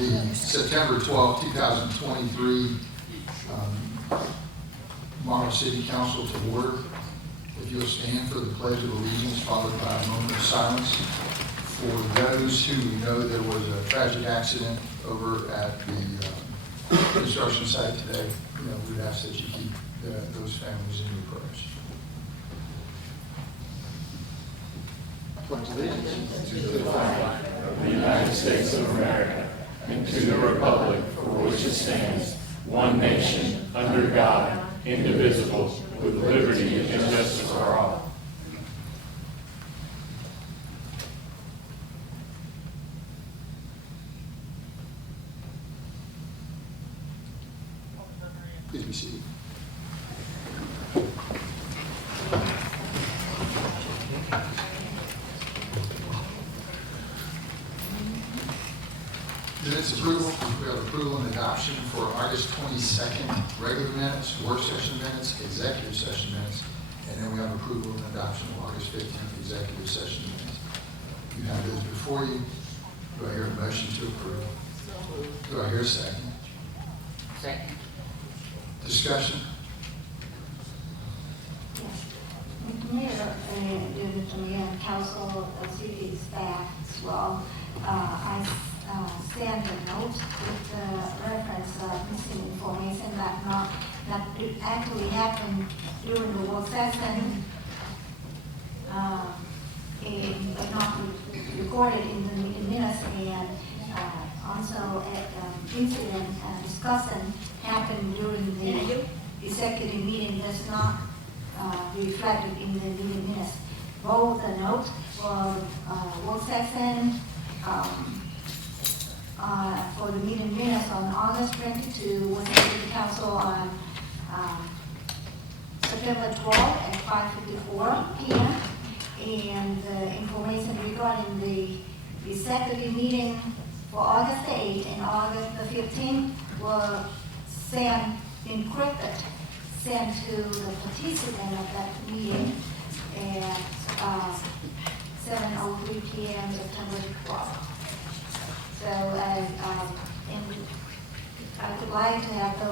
the September 12, 2023 Morrow City Council to order. If you'll stand for the Pledge of Allegiance, followed by a moment of silence. For those who know there was a tragic accident over at the construction site today, we'd ask that you keep those families in your prayers. Pledge allegiance to the flag of the United States of America and to the republic for which it stands, one nation, under God, indivisible, with liberty and justice for all. Please be seated. Minutes approval. We have approval and adoption for August 22nd, regular minutes, work session minutes, executive session minutes, and then we have approval and adoption of August 15th, executive session minutes. You have those before you. Do I hear a motion to approve? Do I hear a second? Second. Discussion? Mayor, and council, city staff as well, I sent a note with the reference of missing information that actually happened during the work session, but not recorded in the meeting minutes, and also incident discussion happened during the executive meeting that's not reflected in the meeting minutes. Both the note for work session for the meeting minutes on August 22 was taken to council on September 12 at 5:54 p.m. And the information regarding the executive meeting for August 8 and August the 15th were sent encrypted, sent to the participant of that meeting at 7:03 p.m. September 12th. So I would like to have the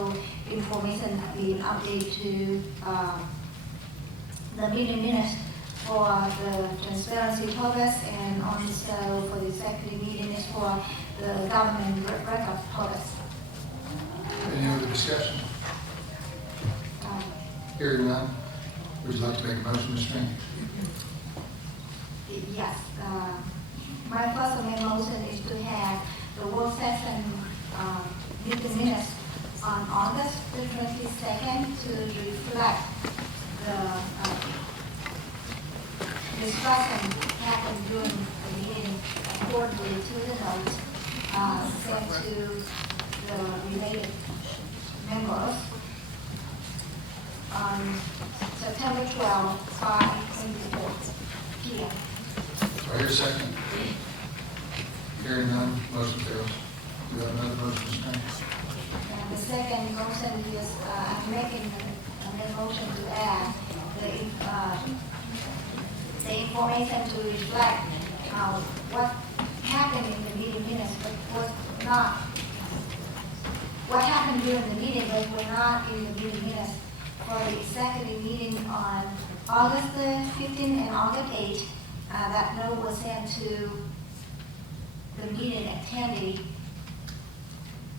information being updated to the meeting minutes for the transparency purpose, and also for the executive meeting is for the government record purpose. Any other discussion? Hearing none, would you like to make a motion, Ms. Green? Yes. My first motion is to have the work session meeting minutes on August the 22nd to reflect the discussion happened during the meeting accordingly to the notes sent to the related members on September 12, 5:24 p.m. Do I hear a second? Hearing none, motion fails. Do you have another motion, Ms. Green? And the second motion is, I'm making a motion to add the information to reflect what happened in the meeting minutes, but was not, what happened during the meeting, but were not in the meeting minutes for the executive meeting on August the 15th and August 8th. That note was sent to the meeting attendee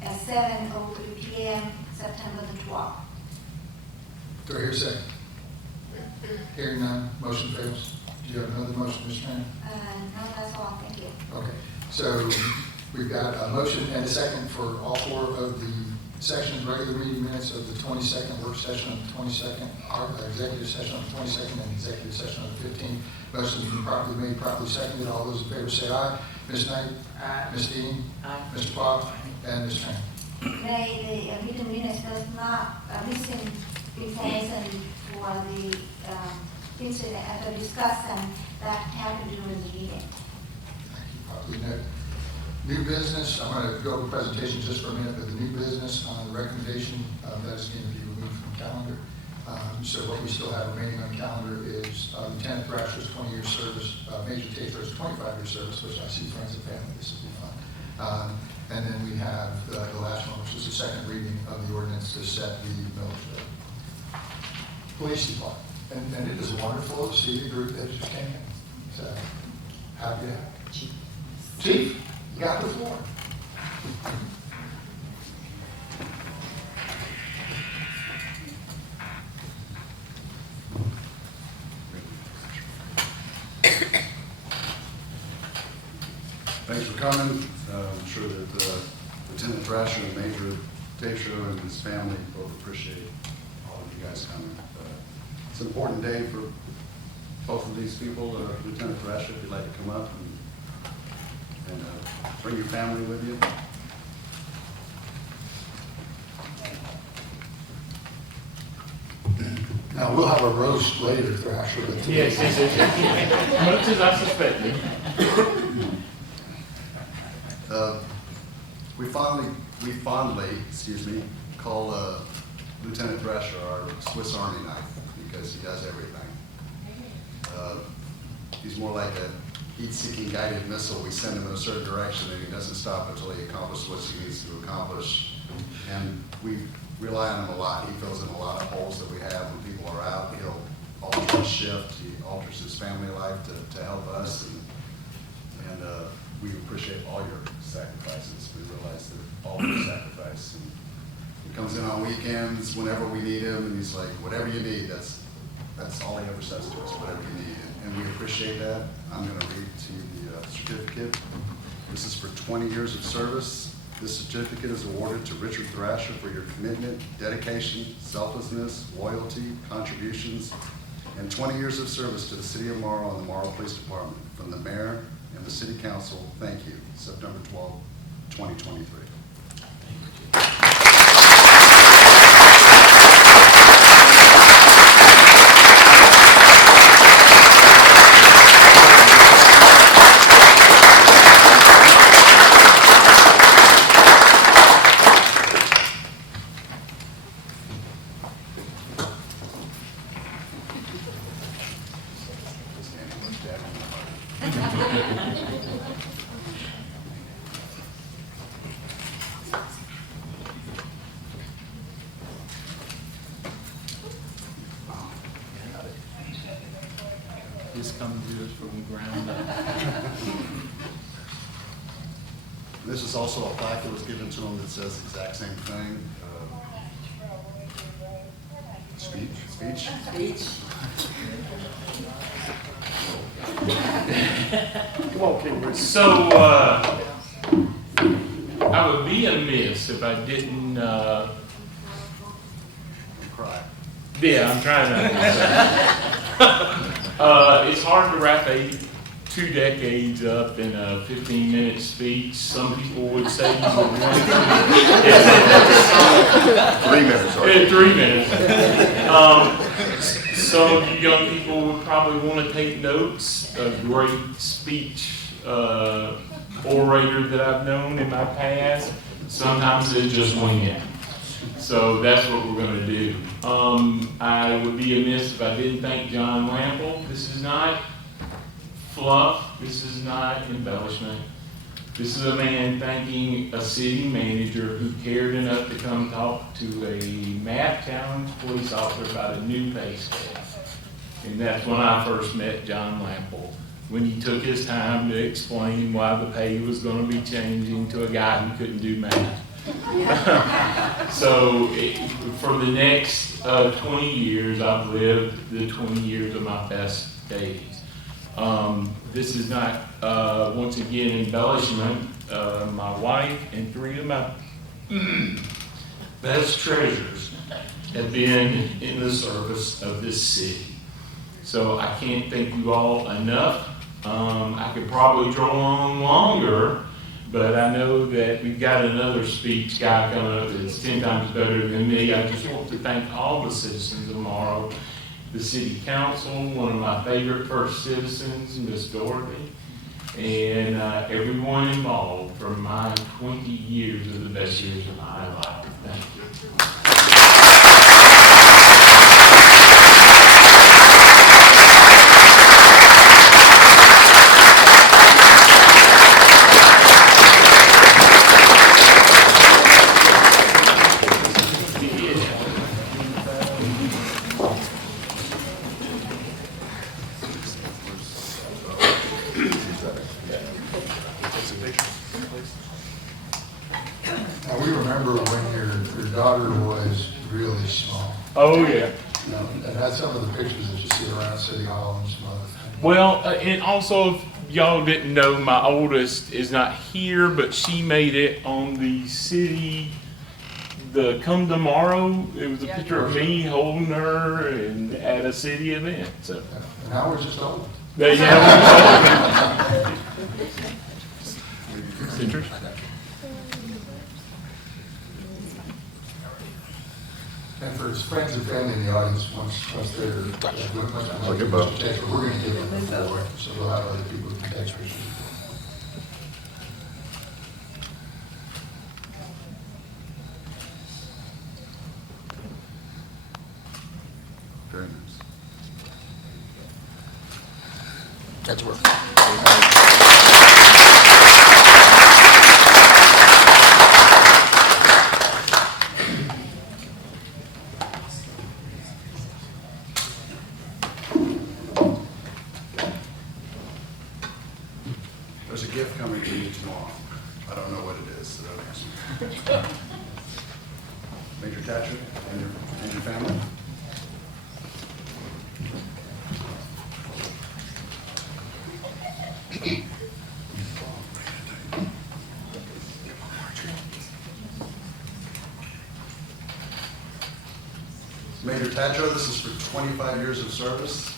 at 7:03 p.m. September the 12th. Do I hear a second? Hearing none, motion fails. Do you have another motion, Ms. Green? No, that's all. Thank you. Okay, so we've got a motion and a second for all four of the sections, regular meeting minutes of the 22nd, work session of the 22nd, executive session of the 22nd, and executive session of the 15th. Motion has been properly made, properly seconded. All those in favor say aye. Ms. Knight? Aye. Ms. Dean? Aye. Mr. Pop? And Ms. Tran? Nay, the meeting minutes does not missing information for the incident at the discussion that happened during the meeting. Properly noted. New business, I'm going to go over presentation just for a minute, but the new business on the recommendation that is going to be removed from calendar. So what we still have remaining on calendar is Lieutenant Thrasher's 20-year service, Major Taylor's 25-year service, which I see friends and family, this will be fun. And then we have the last one, which is the second reading of the ordinance to set the millage rate. Police department. And it is wonderful to see the group that just came in. So, happy to have you. Chief, you got the floor. Thanks for coming. I'm sure that Lieutenant Thrasher and Major Tatro and his family both appreciate all of you guys coming. It's an important day for both of these people. Lieutenant Thrasher, if you'd like to come up and bring your family with you. Now, we'll have a roast later, Thrasher, but today. Yes. Much as I suspected. We fondly, call Lieutenant Thrasher our Swiss Army knife because he does everything. He's more like a heat-seeking guided missile. We send him in a certain direction and he doesn't stop until he accomplishes what he needs to accomplish. And we rely on him a lot. He fills in a lot of holes that we have when people are out. He'll alter his shift. He alters his family life to help us. And we appreciate all your sacrifices. We realize that all your sacrifice. And he comes in on weekends whenever we need him, and he's like, whatever you need, that's all he ever says to us, whatever you need. And we appreciate that. I'm going to read to you the certificate. This is for 20 years of service. This certificate is awarded to Richard Thrasher for your commitment, dedication, selflessness, loyalty, contributions, and 20 years of service to the City of Morrow and the Morrow Police Department. From the Mayor and the City Council, thank you. September 12, 2023. This comes to us from the ground up. This is also a plaque that was given to him that says the exact same thing. Speech. Come on, King. So, I would be amiss if I didn't, Cry. yeah, I'm trying to. It's hard to wrap 2 decades up in a 15-minute speech. Some people would say you were 3 minutes. in 3 minutes. Some of you young people would probably want to take notes. A great speech orator that I've known in my past, sometimes they just wing it. So that's what we're going to do. I would be amiss if I didn't thank John Lample. This is not fluff. This is not embellishment. This is a man thanking a city manager who cared enough to come talk to a math-challenged police officer about a new pay scale. And that's when I first met John Lample, when he took his time to explain why the pay was going to be changing to a guy who couldn't do math. So for the next 20 years, I've lived the 20 years of my best days. This is not, once again, embellishment. My wife and 3 of my best treasures have been in the service of this city. So I can't thank you all enough. I could probably draw on longer, but I know that we've got another speech guy coming up that's 10 times better than me. I just want to thank all the citizens of Morrow, the City Council, one of my favorite first citizens, Miss Dorothy, and everyone involved for my 20 years of the best years of my life. Thank you. Now, we remember when your daughter was really small. Oh, yeah. And that's some of the pictures that you see around City Hall and some other things. Well, and also, if y'all didn't know, my oldest is not here, but she made it on the city, the Come to Morrow. It was a picture of me holding her and at a city event, so. And now we're just old. Yeah. Citrus? And for his friends and family in the audience, once they're, we're going to give them the floor, so we'll have other people who can take pictures. Very nice. That's where. There's a gift coming to you tomorrow. I don't know what it is, so don't ask me. Major Thatcher and your family. Major Tatro, this is for 25 years of service.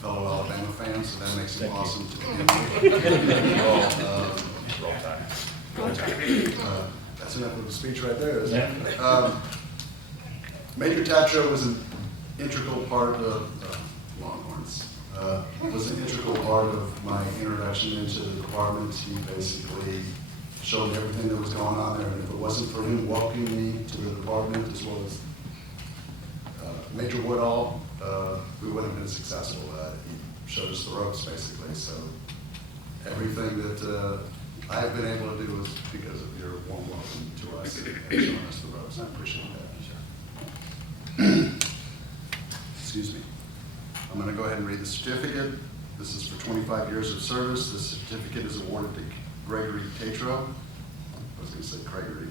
Fellow Alabama fan, so that makes him awesome to begin with. That's enough of a speech right there, isn't it? Major Tatro was an integral part of Longhorns. Was an integral part of my introduction into the department. He basically showed me everything that was going on there, and if it wasn't for him welcoming me to the department as well as Major Woodall, we wouldn't have been successful. He showed us the ropes, basically. So everything that I have been able to do is because of your warm welcome to us and showing us the ropes. I appreciate that. Excuse me. I'm going to go ahead and read the certificate. This is for 25 years of service. This certificate is awarded to Gregory Tatro. I was going to say Gregory.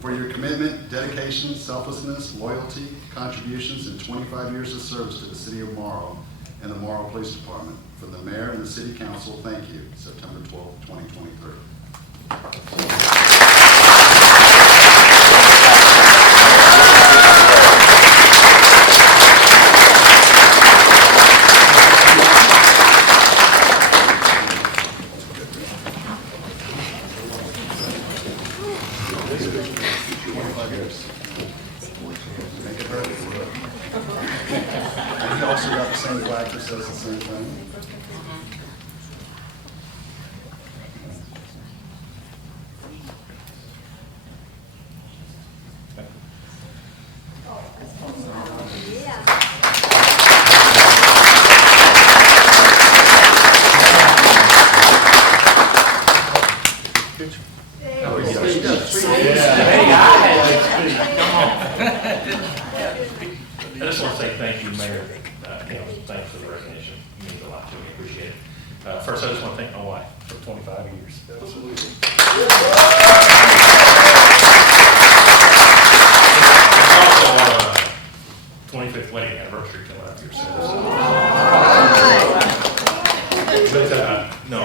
For your commitment, dedication, selflessness, loyalty, contributions, and 25 years of service to the city of Morrow and the Morrow Police Department. From the mayor and the city council, thank you. September 12, 2023. Make it hurt. And he also got the same plaque that says the same thing. I just want to say thank you, Mayor. Thanks for the recognition. It means a lot to me. Appreciate it. First, I just want to thank my wife for 25 years. Absolutely. Also, our 25th wedding anniversary coming up here soon. But no,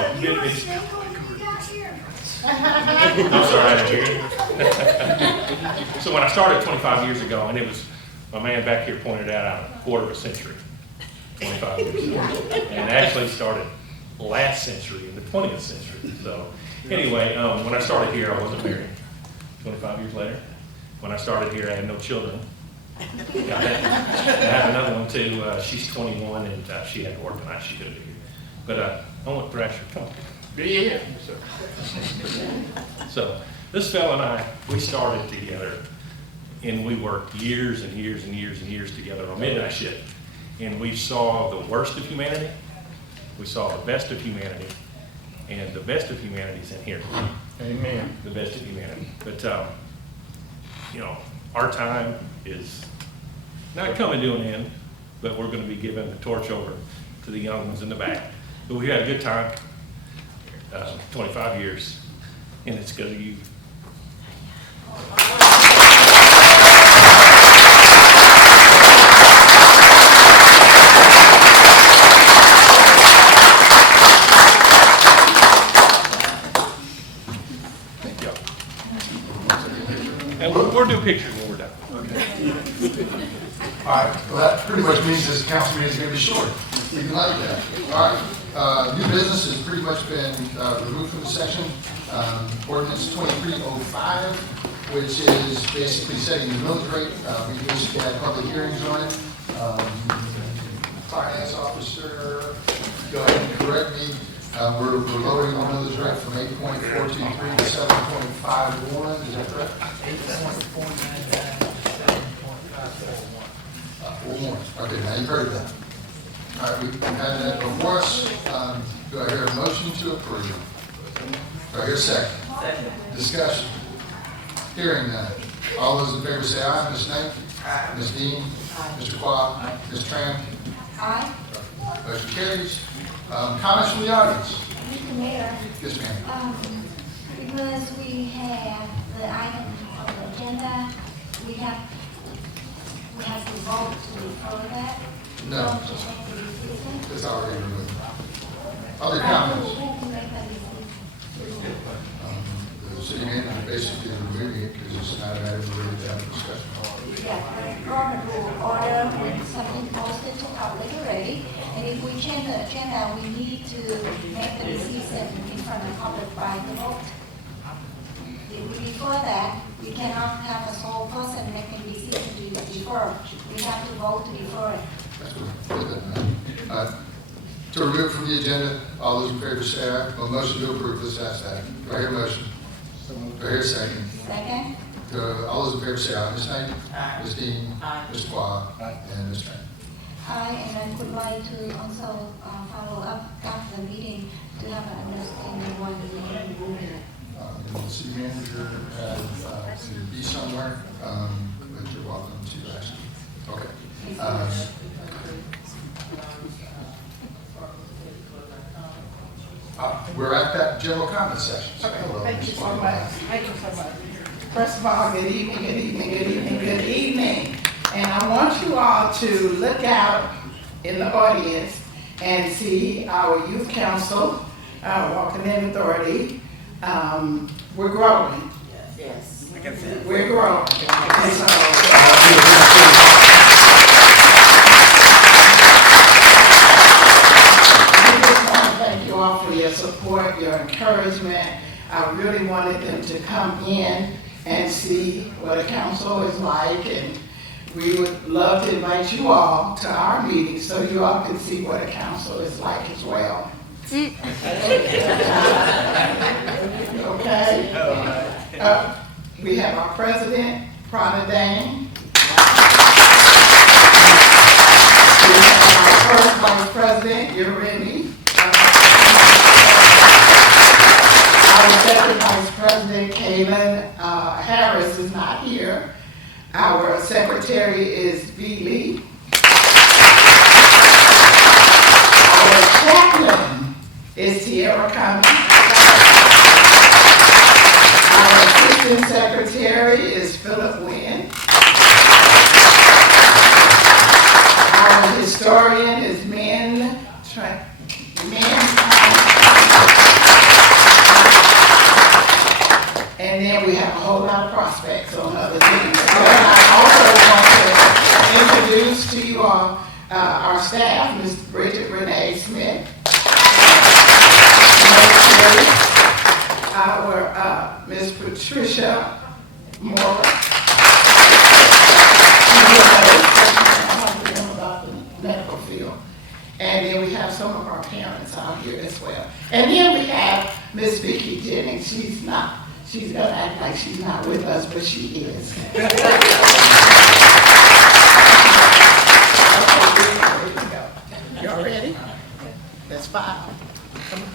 I'm sorry, I didn't hear you. So when I started 25 years ago, and it was, my man back here pointed out, a quarter of a century, 25 years ago. And actually started last century, in the 20th century. So anyway, when I started here, I wasn't married. 25 years later, when I started here, I had no children. I have another one too. She's 21 and she had to work tonight. She couldn't be here. But I want Thrasher, come on. Yeah. So this fella and I, we started together, and we worked years and years and years and years together on midnight shift. And we saw the worst of humanity, we saw the best of humanity, and the best of humanity is in here. Amen. The best of humanity. But you know, our time is not coming to an end, but we're going to be giving the torch over to the young ones in the back. But we had a good time. 25 years, and it's go to you. Thank y'all. And we'll do pictures when we're done. All right, well, that pretty much means this council meeting is going to be short. We can like that. All right, new business has pretty much been removed from the section. Ordinance 2305, which is basically setting the millage rate. We just had public hearings on it. Finance officer, go ahead and correct me. We're lowering the millage rate from 8.423 to 7.51. Is that correct? 8.499. 7.541. Okay, now you've heard of that. All right, we've had that before us. Do I hear a motion to approve? Do I hear a second? Second. Discussion. Hearing none. All those in favor say aye. Ms. Knight? Aye. Ms. Dean? Aye. Mr. Quah? Aye. Ms. Tran? Aye. Motion carries. Comments from the audience? Mr. Mayor, Yes, ma'am. because we have the item on the agenda, we have to vote to refer that. No. Don't you make the decision? It's already removed. Other comments? We have to make a decision. The city manager basically removing it because it's not a matter of really to have a discussion. Yeah, order when something posted to public already, and if we change the agenda, we need to make the decision in front of public by the vote. If we defer that, we cannot have a sole person making decision to defer. We have to vote to defer it. That's what it does. To remove from the agenda, all those in favor say aye. Well, motion to approve, let's ask that. Do I hear a motion? Do I hear a second? Second? All those in favor say aye. Ms. Knight? Aye. Ms. Dean? Aye. Mr. Quah? And Ms. Tran? Aye, and I would like to also follow up after the meeting to have an understanding what we The city manager to be somewhere, but you're welcome to actually. Okay. We're at that general comment section. So hello, Thank you Ms. so Quah. much. Thank you so much. First of all, good evening, good evening, good evening, good evening. And I want you all to look out in the audience and see our youth council, Walking in Authority. We're growing. Yes. We're growing. And so, I just want to thank you all for your support, your encouragement. I really wanted them to come in and see what a council is like, and we would love to invite you all to our meetings so you all can see what a council is like as well. Okay? We have our president, Prada Dane. We have our first vice president, Uremi. Our second vice president, Kaylin Harris, is not here. Our secretary is V. Lee. Our chaplain is Tierra Cummings. Our assistant secretary is Philip Wynn. Our historian is Min. And then we have a whole lot of prospects on other things. So I also want to introduce to you all our staff, Ms. Bridget Renee Smith, our Ms. Patricia Morrow, about the medical field. And then we have some of our parents out here as well. And then we have Ms. Vicki Jennings. She's gonna act like she's not with us, but she is. Okay, here we go. Y'all ready? Let's file. Come on.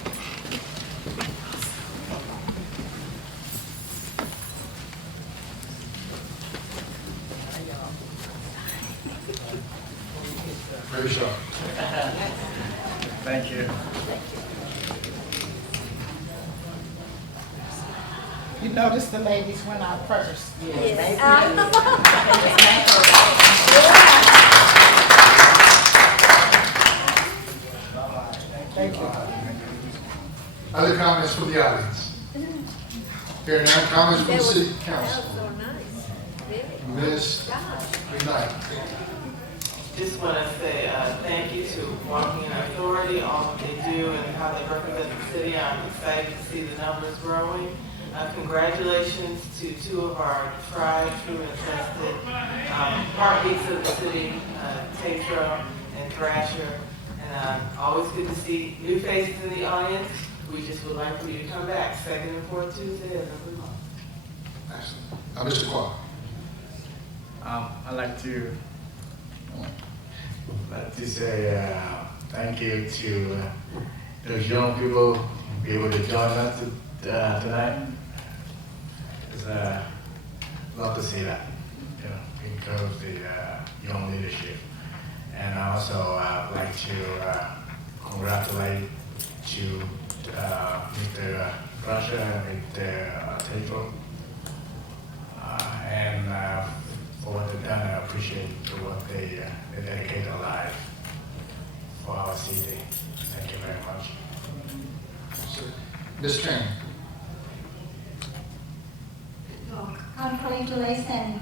Very sharp. Thank you. You notice the ladies went out first. Thank you. Other comments from the audience? Hearing none, comments from the city council? so nice. Really? Ms. McKnight. Just want to say thank you to Walking in Authority, all that they do and how they represent the city. I'm excited to see the numbers growing. Congratulations to two of our tried, true, and tested heartbeats of the city, Tatro and Thrasher. And always good to see new faces in the audience. We just would like for you to come back second and fourth Tuesday of every month. Excellent. Mr. Clark. I'd like to say thank you to those young people be able to join us tonight. It's love to see that, encourage the young leadership. And I also like to congratulate to Mr. Russia and Mr. Tatro. And for what they've done, I appreciate for what they dedicate their life for our city. Thank you very much. Ms. Kane. Congratulations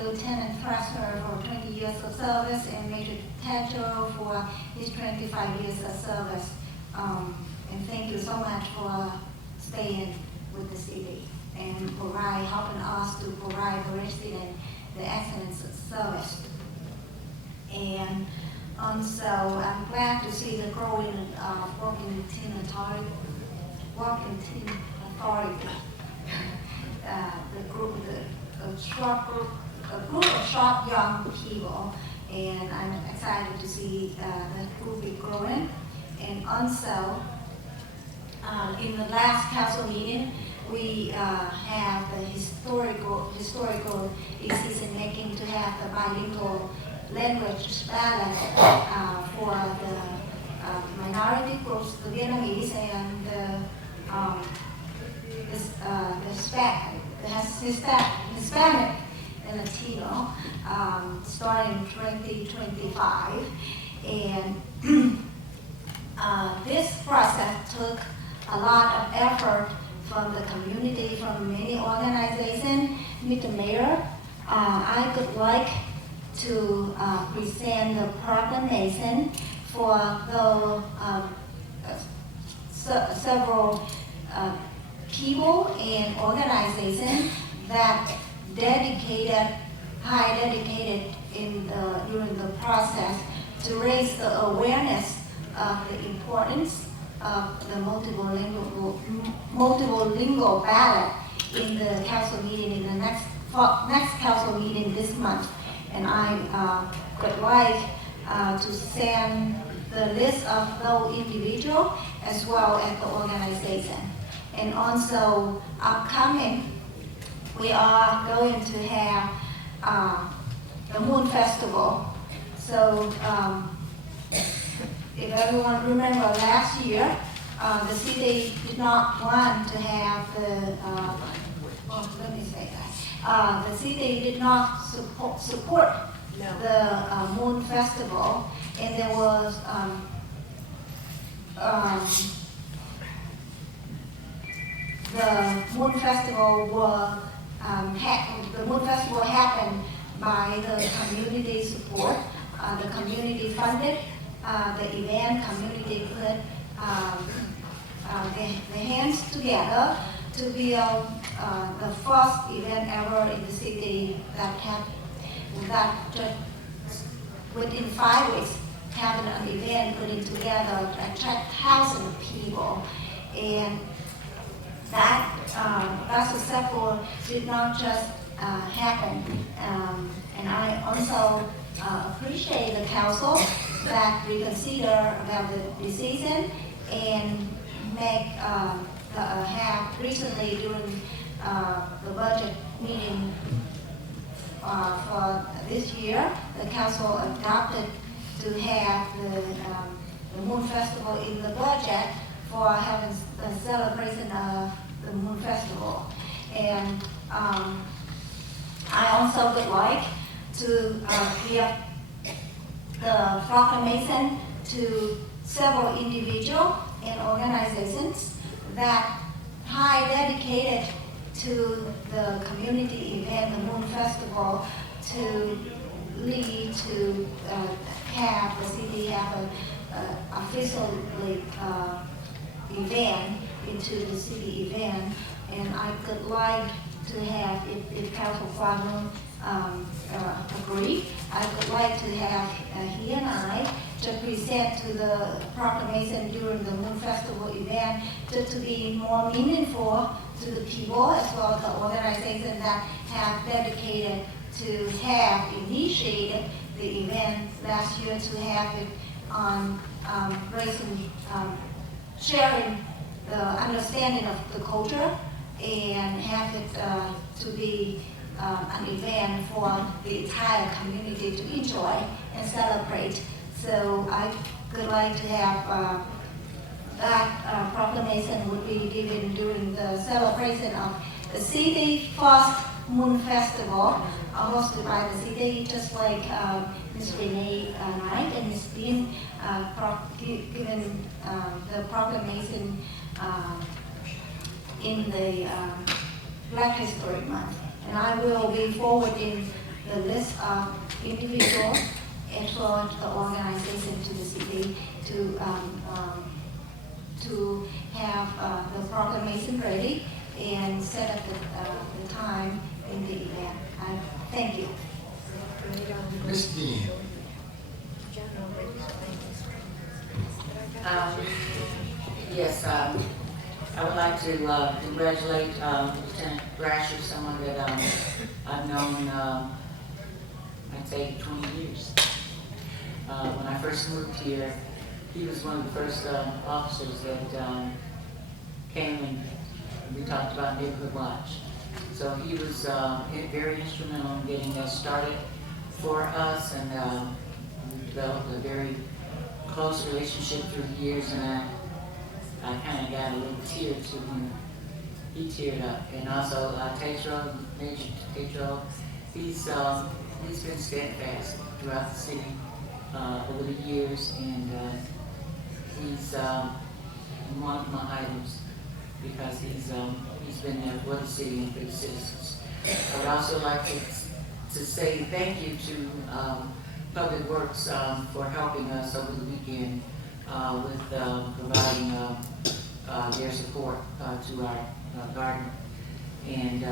Lieutenant Thrasher for 20 years of service and Major Tatro for his 25 years of service. And thank you so much for staying with the city and helping us to provide the resident the excellent service. And also, I'm glad to see the growing Walking Team Authority. A group of sharp young people, and I'm excited to see the group be growing. And also, in the last council meeting, we have the historical decision making to have the bilingual language balance for the minority groups, the Vietnamese and the Hispanic and Latino, starting in 2025. And this process took a lot of effort from the community, from many organizations. Mr. Mayor, I would like to present the proclamation for the several people and organizations that dedicated during the process to raise the awareness of the importance of the multiple lingual ballot in the council meeting in the next council meeting this month. And I would like to send the list of those individuals as well as the organization. And also upcoming, we are going to have the Moon Festival. So if everyone remember last year, the city did not want to have the, let me say that. The city did not support the Moon Festival, and there was the Moon Festival happened by the community support. The community funded the event. Community put their hands together to build the first event ever in the city that within 5 weeks having an event putting together to attract thousands of people. And that successful did not just happen. And I also appreciate the council that reconsider about the decision and have recently during the budget meeting for this year, the council adopted to have the Moon Festival in the budget for having the celebration of the Moon Festival. And I also would like to give the proclamation to several individuals and organizations that high dedicated to the community event, the Moon Festival, to lead to have the city have a officially event into the city event. And I would like to have, if Council Farnum agree, I would like to have he and I to present to the proclamation during the Moon Festival event to be more meaningful to the people as well as the organizations that have dedicated to have initiated the event last year, to have it on raising, sharing the understanding of the culture and have it to be an event for the entire community to enjoy and celebrate. So I would like to have that proclamation would be given during the celebration of the city first Moon Festival, hosted by the city, just like Ms. Renee Knight and Ms. Dean given the proclamation in the Black History Month. And I will be forwarding the list of individuals as well as the organization to the city to have the proclamation ready and set up the time in the event. Thank you. Ms. Dean. Yes, I would like to congratulate Lieutenant Thrasher, someone that I've known, I'd say 20 years. When I first moved here, he was one of the first officers that came and we talked about Neighborhood Watch. So he was very instrumental in getting that started for us, and we developed a very close relationship through the years, and I kind of got a little tear to when he teared up. And also Tetro, Major Tetro, he's been steadfast throughout the city over the years, and he's one of my idols because he's been there for the city and for the citizens. I would also like to say thank you to Public Works for helping us over the weekend with providing their support to our garden. And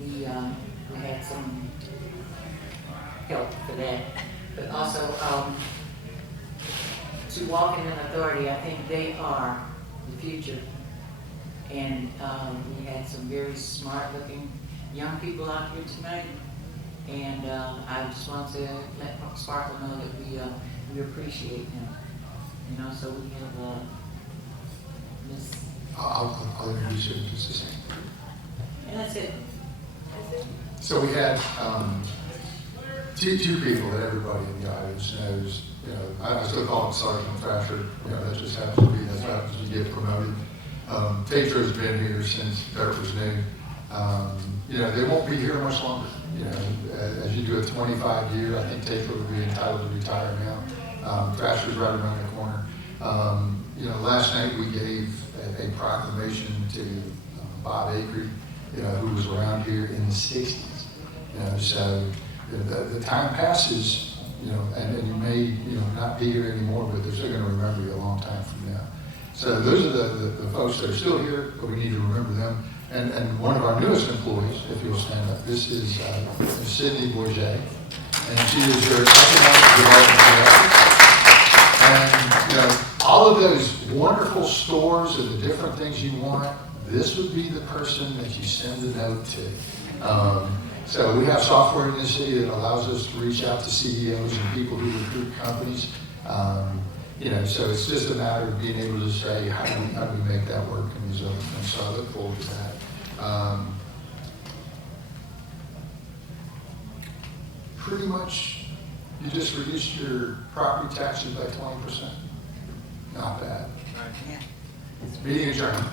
we had some help for that. But also to walk in an authority, I think they are the future. And we had some very smart looking young people out here tonight. And I just want to let Sparkle know that we appreciate him. You know, so we have Miss. I'll introduce you in just a second. And that's it. So we had two people that everybody in the audience knows. You know, I still call him Sergeant Thrasher. You know, that just happens to be that's what happens when you get promoted. Tetro's been here since Pepper's noon. You know, they won't be here much longer. You know, as you do a 25-year, I think Tetro would be entitled to retire now. Thrasher's right around the corner. You know, last night we gave a proclamation to Bob Acree, you know, who was around here in the 60s. You know, so the time passes, you know, and you may, you know, not be here anymore, but they're still going to remember you a long time from now. So those are the folks that are still here, but we need to remember them. And one of our newest employees, if you'll stand up, this is Sydney Bourget, and she is your economic development director. And, you know, all of those wonderful stores and the different things you want, this would be the person that you send a note to. So we have software in this city that allows us to reach out to CEOs and people who recruit companies. You know, so it's just a matter of being able to say, how do we make that work in these other things? So I look forward to that. Pretty much, you just reduced your property taxes by 20%. Not bad. Meeting adjourned.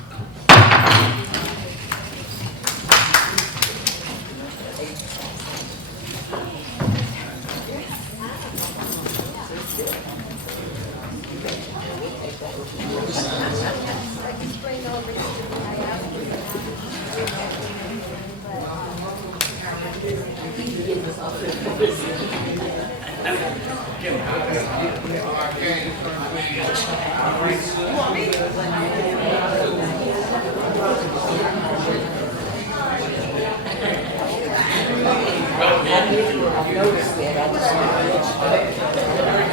I noticed that. I just